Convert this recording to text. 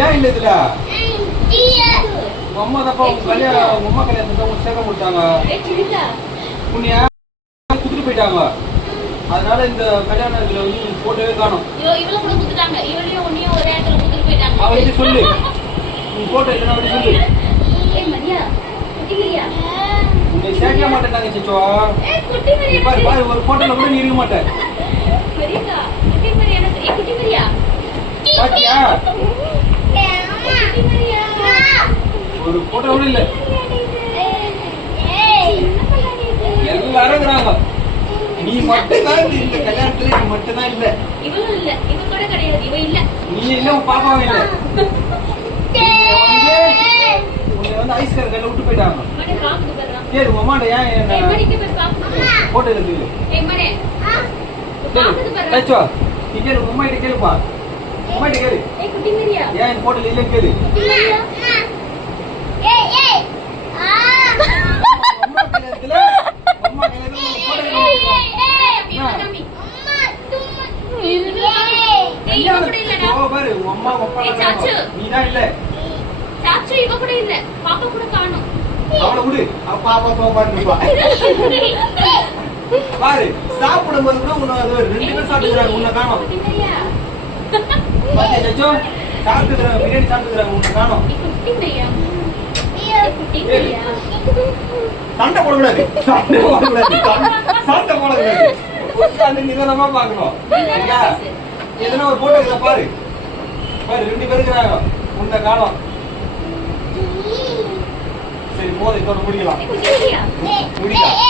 ஏன் இல்ல இதுல உங்க அம்மா தப்பா உங்க கல்யாணம் உங்க அம்மா கல்யாணத்தை உங்க சேர்க்க கொடுத்தாங்க உன்னைய குடுத்துட்டு போயிட்டாங்க. அதனால இந்த கல்யாணத்துல வந்து போட்டோவே காணும். அவளுக்கு சொல்லு நீ போட்டோ இல்லைன்னா அப்படி சொல்லு. உன்னை சேர்க்க மாட்டேன் சிச்சோ. பாரு பாரு ஒரு போட்டோல கூட நீ இருக்க மாட்டேன். பாத்தியா ஒரு போட்டோ கூட இல்ல. எல்லாரும் இருக்கிறாங்க. நீ மட்டும் தான் இந்த கல்யாணத்துல நீ மட்டும் தான் இல்ல. நீ இல்ல உன் பாப்பாவும் இல்ல. உன்னை வந்து ஐஸ்கர் கையில விட்டு போயிட்டாங்க. சரி உங்க அம்மாட்ட ஏன் போட்டோ இருக்கு கேளுச்சோ. நீ கேளு உங்க அம்மா கிட்ட கேளுப்பா. அம்மா கிட்ட கேளு ஏன் போட்டோ இல்ல கேளு. பாரு சாப்பிடும் போது கூட உன்னை 2 பேர் சாப்பிட்டுக்கிறாங்க உன்னை காணும். சாப்பிட்டுக்கிறாங்க பிரியாணி சாப்பிட்டுக்கிறாங்க உன்னை காணும். சண்டை போடக்கூடாது சண்டை போடக்கூடாது சண்டை போடக்கூடாது. நிதானமா பாக்கணும். எதனா ஒரு போட்டோ பாரு பாரு 2 பேர் இருக்கிறாங்க உன்னை காணும். சரி போதும் இதோட முடிக்கலாம்.